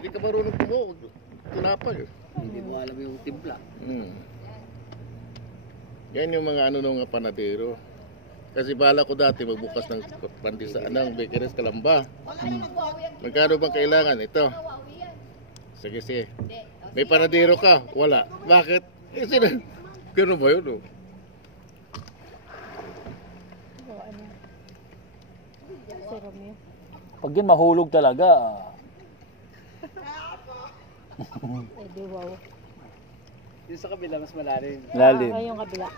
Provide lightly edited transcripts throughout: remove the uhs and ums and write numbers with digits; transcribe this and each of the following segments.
Hindi ka marunong kumuha. Tinapay. Hindi mo alam yung timpla. Yan yung mga ano ng mga panadero. Kasi bala ko dati magbukas ng pandesa ng bakeries Kalamba. Magkano bang kailangan? Ito. Sige, sige. May panadero ka? Wala. Bakit? Gano'n ba yun? Oh? Pag yun mahulog talaga. Edi wow. Yung sa kabila mas malalim. Lalim. Ay, yung kabila.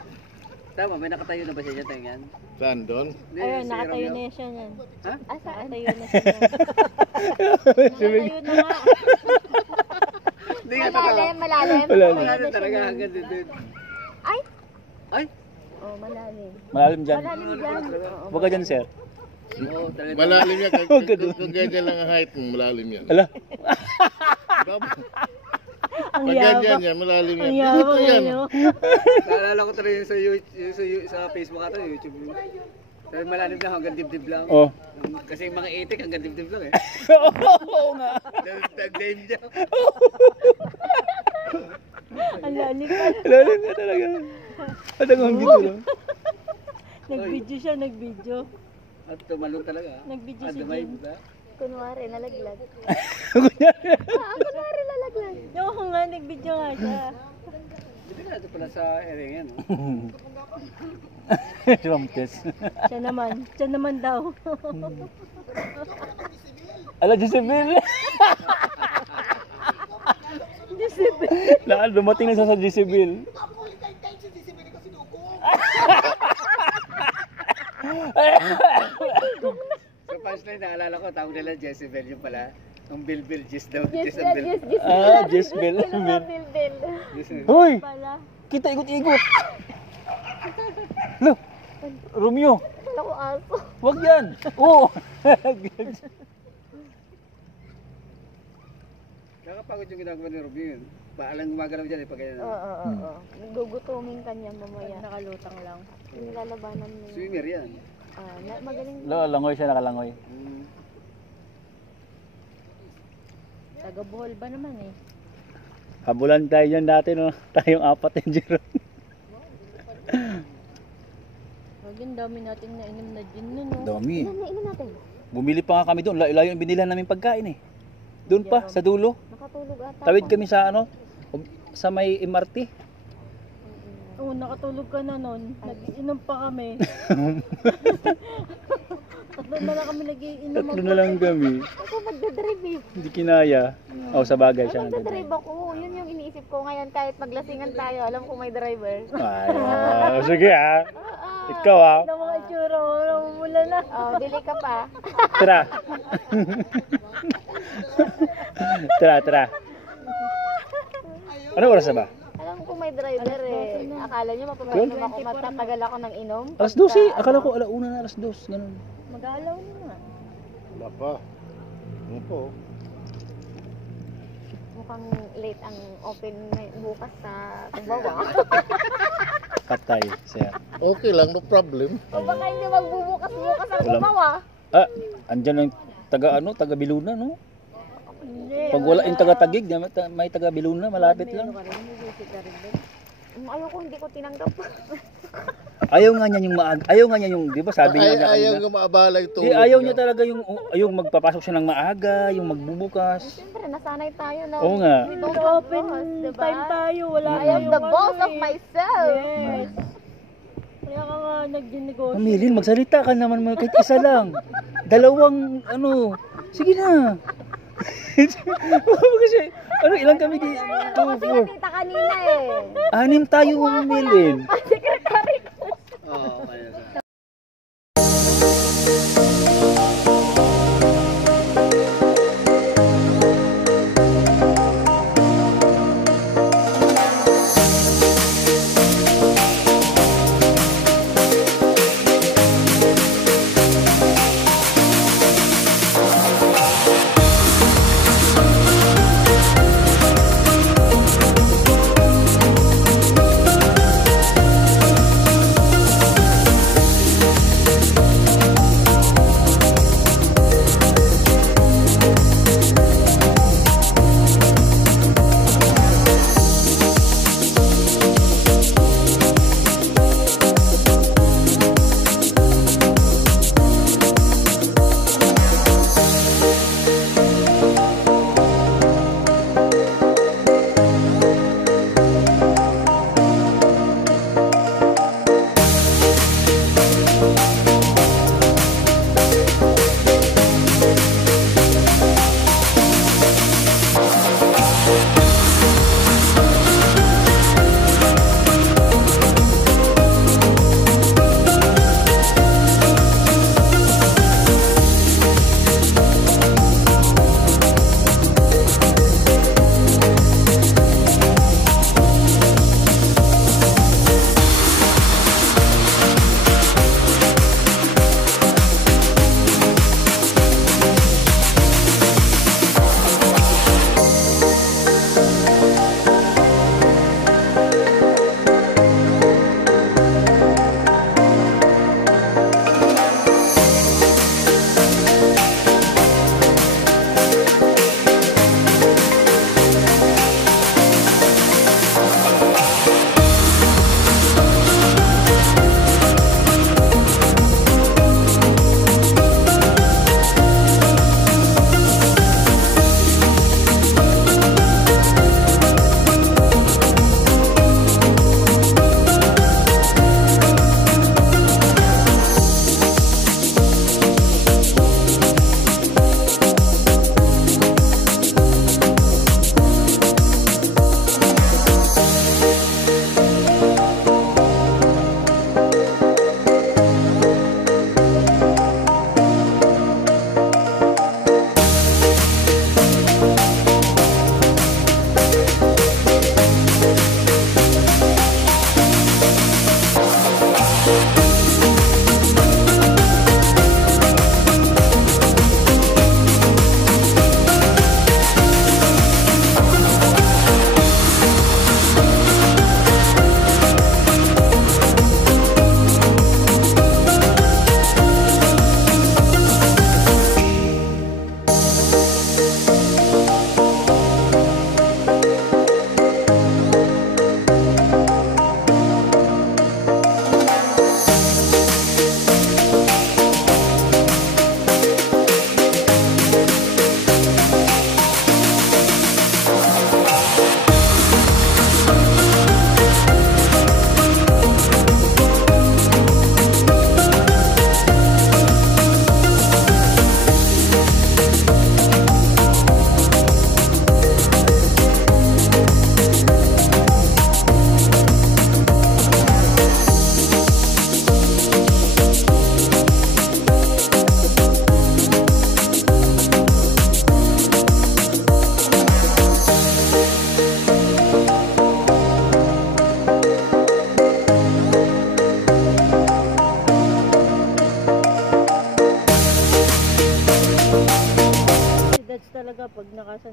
Tama, may nakatayo na ba siya dyan? Tingnan. Saan doon? Ayun, nakatayo na siya niyan. Ha? Ah, saan? Nakatayo na siya niyan. Nakatayo na nga. Hindi nga totoo. Malalim. Malalim talaga hanggang dito. Ay! Ay! Oh, malalim. Malalim dyan. Malalim dyan. Huwag ka dyan, sir. Oo, talaga. Malalim yan. Kung ganyan lang ang height mo, malalim yan. Ala. Ang Pag ganyan yan, malalim yan. Ang Dito yabang yan. ano. Naalala ko talaga yung sa, sa Facebook ata, YouTube. Pero malalim lang hanggang dibdib lang. Oh. Kasi yung mga itik hanggang dibdib lang eh. Oo nga. Nag-game niya. Ang lalim pa. Lalim nga talaga. At hanggang dito lang. Nag-video siya, nag-video. At tumalong talaga. Nag-video At si dumay Jim. ba? Kunwari, nalaglag. Kunyari. Kunwari, nalaglag. Oo nga, nag-video nga siya. Hindi na ito pala sa area yan. Rumpes. Siya naman daw. Ala, Jezebel. Jezebel. Dumating na siya sa Jezebel. So punchline, naalala ko, tawag nila Jezebel yung pala. Ang Bilbil, Jez daw. Yes, Jezebel. yes, yes. Ah, Jezebel. Bilbil. Hoy! Pala. Kita ikot-ikot. Lo, Romeo. Ako aso. Wag yan. Oo. Nakapagod yung ginagawa ni Robby yun. Paalang gumagalaw dyan eh, pag ganyan. Oo. Gugutumin kanya mamaya. Nakalutang lang. Nilalabanan mo. Swimmer yan. Magaling. Langoy siya, nakalangoy. Taga Bohol ba naman eh? Habulan tayo dyan dati, no? Tayong apat yung Jeron. Wag yung dami nating nainom na gin nun. No? Dami. Ilan nainom natin? Bumili pa nga kami doon. Layo yung binilhan namin pagkain eh. Doon pa, sa dulo. Nakatulog ata. Tawid kami sa ano, sa may MRT. Oo, nakatulog ka na nun. Nag-inom pa kami. Tatlo na lang kami nag-iinom. Tatlo na lang kami. Ako magdadrive eh. Hindi kinaya. Oh, sa bagay siya. Magdadrive ako. Yun yung iniisip ko ngayon kahit maglasingan tayo. Alam ko may driver. Ay, sige ah. Ikaw ah. Ito mga itsura mo. Namumula na. Bili ka pa. Tara. Tara. Ano oras na ba? Alam ko may driver eh. Akala nyo mapapainom ako. Matatagal ako ng inom. Alas 12. Akala ko alauna na, alas 2. Ganun. Mag-aalaw naman. Wala pa. Ano po? Mukhang late ang open bukas sa Tubawa. Patay siya. Okay lang, no problem. O baka hindi magbubukas-bukas ang Tubawa. Ah, andyan ang taga Biluna, no? Hindi. Pag wala yung taga-Tagig, may taga Biluna, malapit lang. Ayoko, hindi ko tinanggap. Ayaw nga niya yung, di ba sabi niya Ayaw kanina. nga maabala yung tulog. Ayaw niya talaga yung magpapasok siya ng maaga, yung magbubukas. Siyempre, nasanay tayo na. Oo nga. We don't open time tayo. Wala I am the boss of myself. Yes. Kaya ka nga nag-negosyo. Amilin, magsalita ka naman mo kahit isa lang. Dalawang, sige na. Kasi, ilang kami? 2, 4. Kita kanina eh. 6 tayo, Amilin. Secretary ko. Oo, kaya.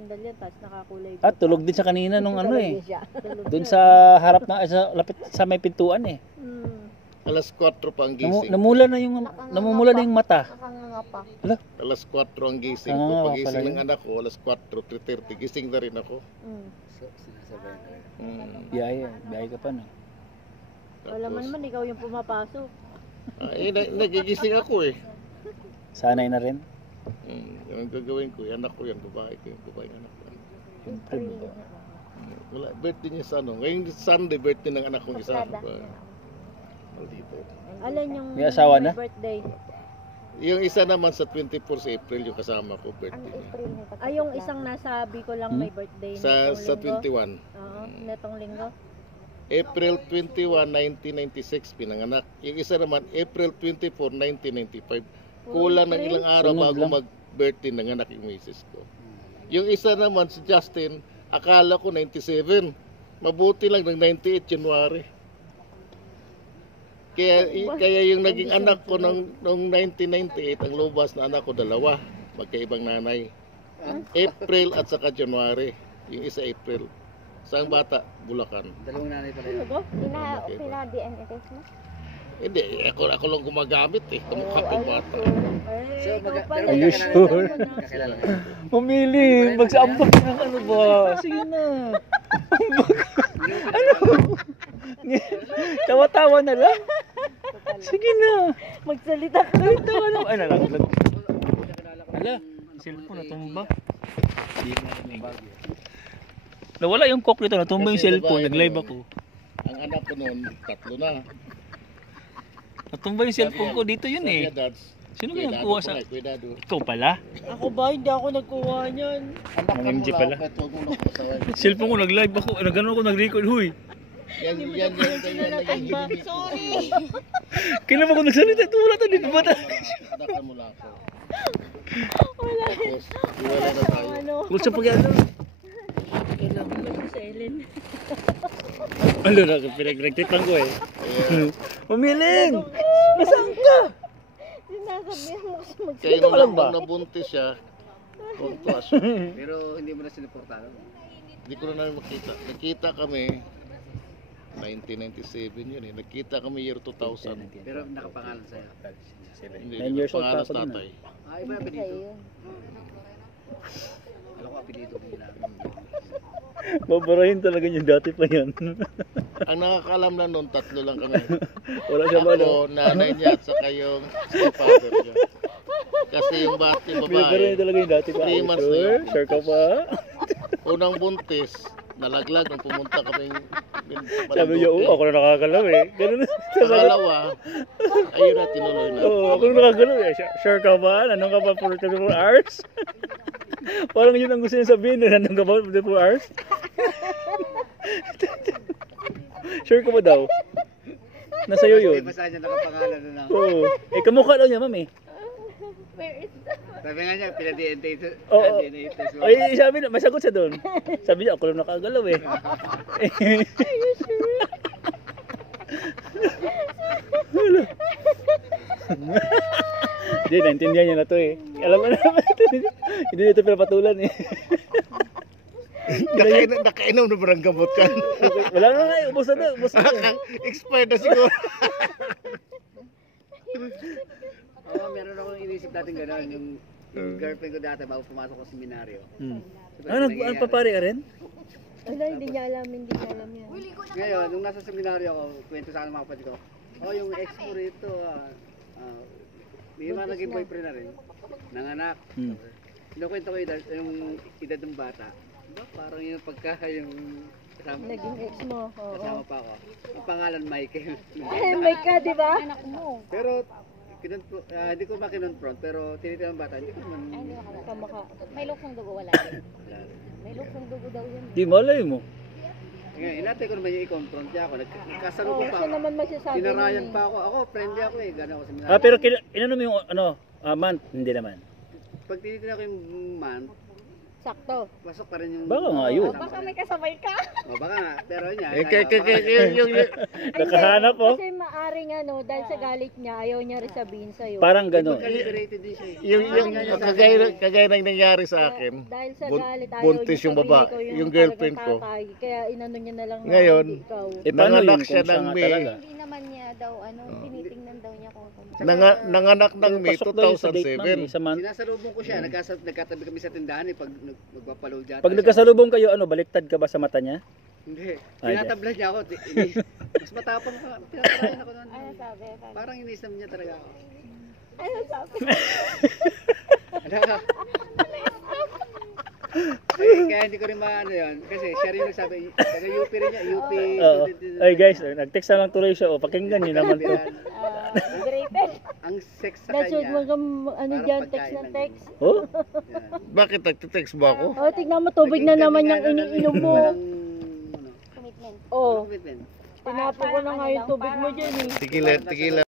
sandal yan, tapos nakakulay. At tulog din sa kanina nung ano eh. Tulog Doon yan. sa harap na sa lapit sa may pintuan eh. Alas 4 pa ang gising. Namumula na yung mata. Nakanganga pa. Hala, Alas 4 ang gising Ah, ko. pala Pagising yun. ng anak ko, alas 4, 3:30. Gising na rin ako. So, sinasabay na rin. biyahe ka pa no. Wala man naman, ikaw yung pumapasok. Nagigising ako eh. Sanay na rin. Yung gagawin ko, yung anak ko yan, babae ko yung babae ng anak ko. Siyempre, diba? Wala, birthday niya sa ano. Ngayong Sunday, birthday ng anak kong isa. Maldito. Alam yung May asawa na? birthday. Yung isa naman sa 24 sa April, yung kasama ko, birthday niya. Ay, yung isang nasabi ko lang may birthday. Sa netong linggo. 21. Oo, netong linggo. April 21, 1996 pinanganak. Yung isa naman, April 24, 1995. Kulang ng ilang araw Sunod bago lang. mag-birthday ng anak yung misis ko. Yung isa naman, si Justin, akala ko 97. Mabuti lang ng 98 January. Kaya yung naging anak ko noong 1998, ang lubas na anak ko dalawa, magkaibang nanay. April at saka January. Yung isa April. Sa bata, Bulacan. Dalawang nanay pala yun. Pina-DNA test mo? Hindi, ako lang gumagamit eh. Kamukha ko yung bata. Ay, So, ikaw pala. Are you sure? Kakilala ka. Pumili, magsambak ng ano ba? Sige na. Ano? Tawa-tawa na lang. Sige na. Magsalita ka. Tawa na. Ay, nalaglag. Hala, cellphone natumba. Nawala yung cock nito, natumba yung Kasi cellphone, babae nag-live noon. ako. Ang anak ko noon, 3 na. Natumba yung cellphone ko, dito yun Sabi eh. niya, Dads, Sino kuya yung Dado nagkuha pa sa... nga, kuya Dado. Ikaw pala? Ako ba? Hindi ako nagkuha niyan. Anak Ang ka MG mo pala. lang, huwag mo lang pasaway. Cellphone ko, nag-live ako, nag-ano ako, nag-record, huy. Yan, naging hinihingi. Sorry. Kailan ako nagsalita, ito wala tayo dito ba tayo? Anak ka mo lang ako. Wala. Tapos, iwala na tayo. Ano? Kung sa pag-ano? Sa Ellen. Ano na, pinag-tripan ko eh. Kaya, Umiling! Nasaan ka? Sinasabihan mo kasi mag... kaya Dito ka lang ba? nung nabuntis siya, punto siya. Pero hindi mo na sinuportahan. Hindi ko na namin makita. Nakita kami, 1997 yun eh. Nakita kami year 2000. Pero nakapangalan sa'yo. Hindi, 9 years old pangalan pa ako sa dun, tatay. Iba yung apelido. Alam ko apelido ko nila. Babarahin talaga niya dati pa yan. Ang nakakaalam lang noon, 3 lang kami. Wala siya ba Ako, nanay niya at saka yung stepfather niya. Kasi yung yung Babarahin babae, talaga yung dati pa. 3 months na Sure? yun. Sure ka pa? Unang buntis, nalaglag nung pumunta kami. Sabi niya, oh, ako na nakakalaw eh. Ganun na. Pangalawa, ayun na, tinuloy na. Oo, ako na nakakalaw eh. Sure ka ba? Nanong ka pa for 24 hours? Parang yun ang gusto niya sabihin. Nanong ka ba for 24 hours? Sure ka ba daw? Nasa'yo yun. Hindi pa saan niya nakapangalan na. Oo. Eh, kamukha daw niya, mami. Sabi nga niya, pina-DNA test. Oo. DNA test mo. Ay, sabi na, may sagot siya doon. Sabi niya, ako lang nakagalaw eh. Hindi, naintindihan niya na to eh. Alam mo naman, hindi nito pinapatulan eh. Nakainom na ba ng gamot ka? Wala na nga eh, ubos na daw, ubos na. Expired na siguro. Oo, meron akong inisip natin gano'n. Yung girlfriend ko dati bago pumasok ko sa seminaryo. Ano pa pare ka rin? Wala, hindi niya alam yan. Ngayon, nung nasa seminaryo ako, kwento sa akin ng mga kapatid ko, oh, yung ex mo rito, may mga naging boyfriend na rin, nanganak. Kinukwento ko yung edad ng bata. Diba, parang yung pagka yung kasama, Naging ex mo. Oo. kasama pa ako. Ang pangalan Michael. May ka, di ba? Anak mo. Pero, hindi ko makinonfront, pero tinitin ang bata, hindi ko naman. Kamaka. May luksong dugo, wala din. Wala. May luksong dugo daw yun. Di malay mo. Ngayon, inatay ko naman yung i-confront niya ako. Nagkasalo ko Oo, pa. siya naman magsasabi. Tinarayan pa ako. Ako, friendly ako eh. Gano'n ako sa seminaryo. Pero inano mo yung ano, month? Hindi naman. Pag tinitin ako yung month, Sakto. Pasok pa rin yung... Baka nga yun. Baka may kasabay ka. O baka nga, pero niya. yung Nakahanap oh. Kasi maaring ano, dahil sa galit niya, ayaw niya rin sabihin sa'yo. Parang gano'n. Calibrated din siya eh. yung kagaya ng nangyari sa akin. Dahil sa Bun- galit, ayaw buntis niya yung sabihin baba, ikaw yung girlfriend ko. tatay. Kaya inano niya na lang Ngayon, na hindi ikaw. Eh paano Nanganak yun siya kung siya ng nga May. talaga? Hindi naman niya daw, tinitingnan daw niya kung Nanganak ng May Pasok daw yun sa date ma'am, 2007. sa month. Sinasalubong ko siya, nagkatabi kami sa tindahan eh, pag magpapaload yata. Pag nagkasalubong kayo, ano, baliktad ka ba sa mata niya? Hindi, Ay, tinatabla niya ako. Mas matapang ka, pinatarayan ako noon. ano sabi. Parang inisam niya talaga ako. Ano sabi? Kaya hindi ko rin maano yun. Kasi siya rin nagsabi, taga UP rin niya, UP. Oo. Ay guys, nag-text na lang tuloy siya. O, pakinggan niyo naman to. Graded. Ang sex sa That's what kanya. ano Parang dyan, pagkain text ng lang text. Oh? Yan. Bakit nagtitext ba ako? Oh, tignan mo, tubig na naman yung iniinom mo. Walang, Commitment. Oh, commitment. tinapo ko na nga yung tubig mo dyan eh. Tigilan.